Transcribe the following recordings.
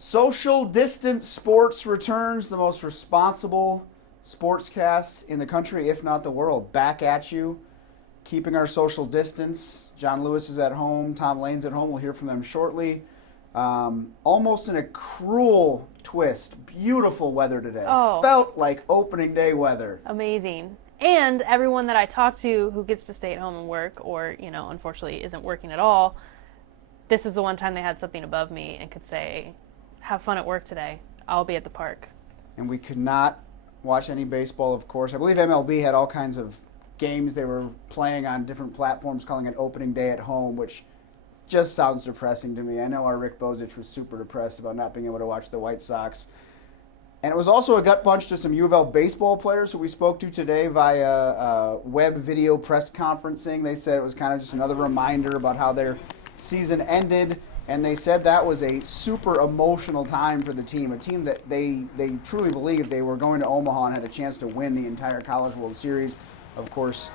Social Distance Sports returns, the most responsible sportscast in the country, if not the world. Back at you, keeping our social distance. John Lewis is at home. Tom Lane's at home. We'll hear from them shortly. Almost in a cruel twist. Beautiful weather today. Oh. Felt like opening day weather. Amazing. And everyone that I talk to who gets to stay at home and work or, unfortunately isn't working at all, this is the one time they had something above me and could say, have fun at work today. I'll be at the park. And we could not watch any baseball, of course. I believe MLB had all kinds of games they were playing on different platforms, calling it opening day at home, which just sounds depressing to me. I know our Rick Bozich was super depressed about not being able to watch the White Sox. And it was also a gut punch to some U of L baseball players who we spoke to today via web video press conferencing. They said it was kind of just another reminder about how their season ended. And they said that was a super emotional time for the team, a team that they truly believed they were going to Omaha and had a chance to win the entire College World Series. Of course,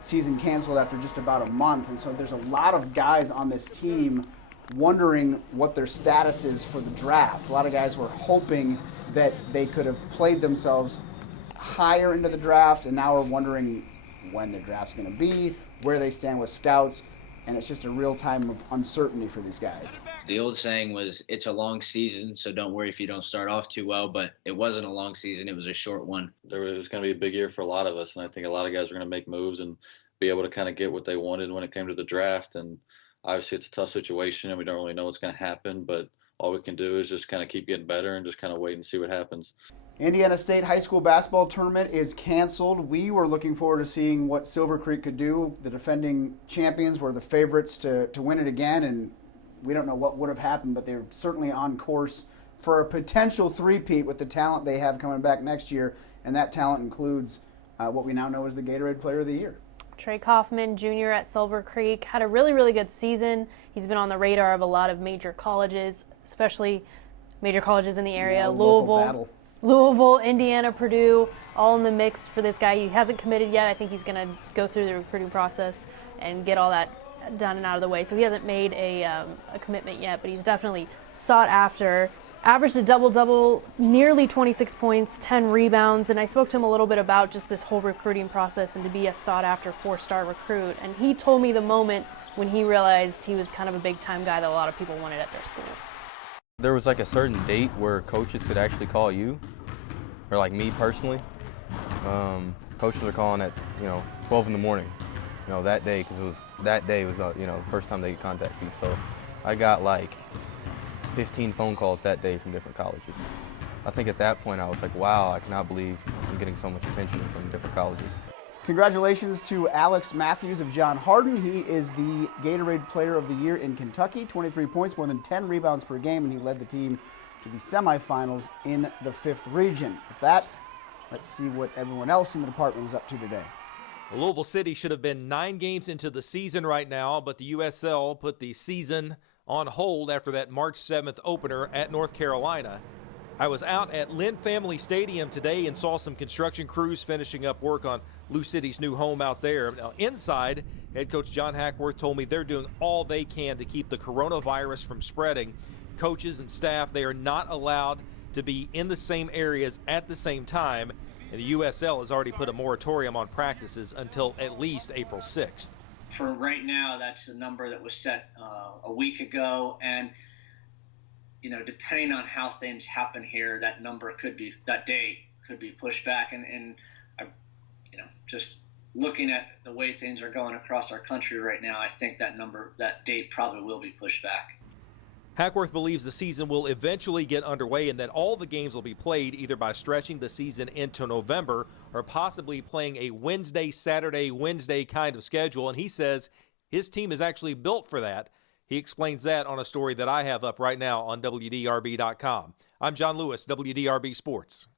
season canceled after just about a month. And so there's a lot of guys on this team wondering what their status is for the draft. A lot of guys were hoping that they could have played themselves higher into the draft, and now are wondering when the draft's going to be, where they stand with scouts. And it's just a real time of uncertainty for these guys. The old saying was, it's a long season, so don't worry if you don't start off too well, but it wasn't a long season. It was a short one. It was going to be a big year for a lot of us, and I think a lot of guys are going to make moves and be able to kind of get what they wanted when it came to the draft. And obviously it's a tough situation, and we don't really know what's going to happen, but all we can do is just kind of keep getting better and just kind of wait and see what happens. Indiana State High School basketball tournament is canceled. We were looking forward to seeing what Silver Creek could do. The defending champions were the favorites to win it again, and we don't know what would have happened, but they're certainly on course for a potential three-peat with the talent they have coming back next year, and that talent includes what we now know as the Gatorade Player of the Year. Trey Kaufman, Jr. at Silver Creek, had a really, really good season. He's been on the radar of a lot of major colleges, especially major colleges in the area. Yeah, Louisville, Indiana, Purdue, all in the mix for this guy. He hasn't committed yet. I think he's going to go through the recruiting process and get all that done and out of the way. So he hasn't made a commitment yet, but he's definitely sought after. Averaged a double-double, nearly 26 points, 10 rebounds, and I spoke to him a little bit about just this whole recruiting process and to be a sought-after four-star recruit. And he told me the moment when he realized he was kind of a big-time guy that a lot of people wanted at their school. There was like a certain date where coaches could actually call you, or like me personally. Coaches are calling at 12 in the morning, that day, because that day was the first time they could contact me. So I got like 15 phone calls that day from different colleges. I think at that point I was like, wow, I cannot believe I'm getting so much attention from different colleges. Congratulations to Alex Matthews of John Hardin. He is the Gatorade Player of the Year in Kentucky. 23 points, more than 10 rebounds per game, and he led the team to the semifinals in the 5th region. With that, let's see what everyone else in the department was up to today. Louisville City should have been 9 games into the season right now, but the USL put the season on hold after that March 7th opener at North Carolina. I was out at Lynn Family Stadium today and saw some construction crews finishing up work on Lou City's new home out there. Now, inside, head coach John Hackworth told me they're doing all they can to keep the coronavirus from spreading. Coaches and staff, they are not allowed to be in the same areas at the same time, and the USL has already put a moratorium on practices until at least April 6th. For right now, that's the number that was set a week ago, and depending on how things happen here, that date could be pushed back. And just looking at the way things are going across our country right now, I think that date probably will be pushed back. Hackworth believes the season will eventually get underway and that all the games will be played either by stretching the season into November or possibly playing a Wednesday, Saturday, Wednesday kind of schedule. And he says his team is actually built for that. He explains that on a story that I have up right now on WDRB.com. I'm John Lewis, WDRB Sports.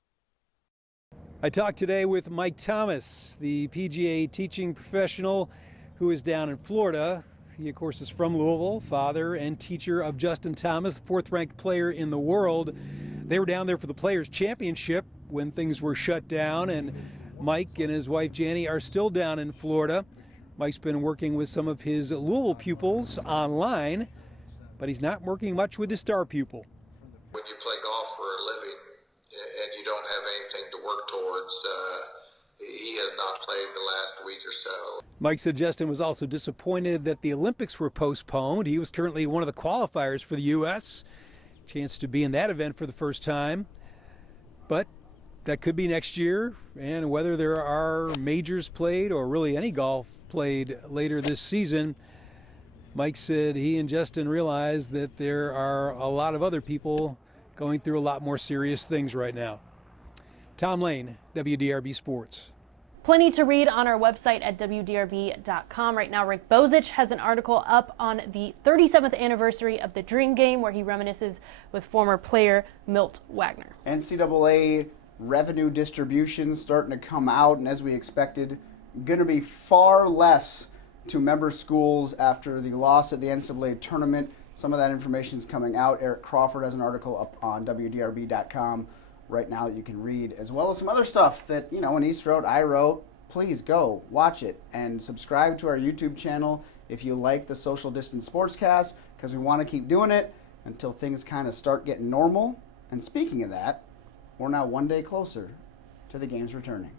I talked today with Mike Thomas, the PGA teaching professional who is down in Florida. He, of course, is from Louisville, father and teacher of Justin Thomas, 4th-ranked player in the world. They were down there for the Players' Championship when things were shut down, and Mike and his wife, Janie, are still down in Florida. Mike's been working with some of his Louisville pupils online, but he's not working much with his star pupil. When you play golf for a living and you don't have anything to work towards, he has not played the last week or so. Mike said Justin was also disappointed that the Olympics were postponed. He was currently one of the qualifiers for the U.S. Chance to be in that event for the first time. But that could be next year, and whether there are majors played or really any golf played later this season, Mike said he and Justin realize that there are a lot of other people going through a lot more serious things right now. Tom Lane, WDRB Sports. Plenty to read on our website at WDRB.com. Right now, Rick Bozich has an article up on the 37th anniversary of the Dream Game, where he reminisces with former player Milt Wagner. NCAA revenue distribution starting to come out, and as we expected, going to be far less to member schools after the loss at the NCAA tournament. Some of that information is coming out. Eric Crawford has an article up on WDRB.com right now that you can read, as well as some other stuff that, in East wrote, I wrote. Please go watch it and subscribe to our YouTube channel if you like the Social Distance Sportscast, because we want to keep doing it until things kind of start getting normal. And speaking of that, we're now one day closer to the games returning.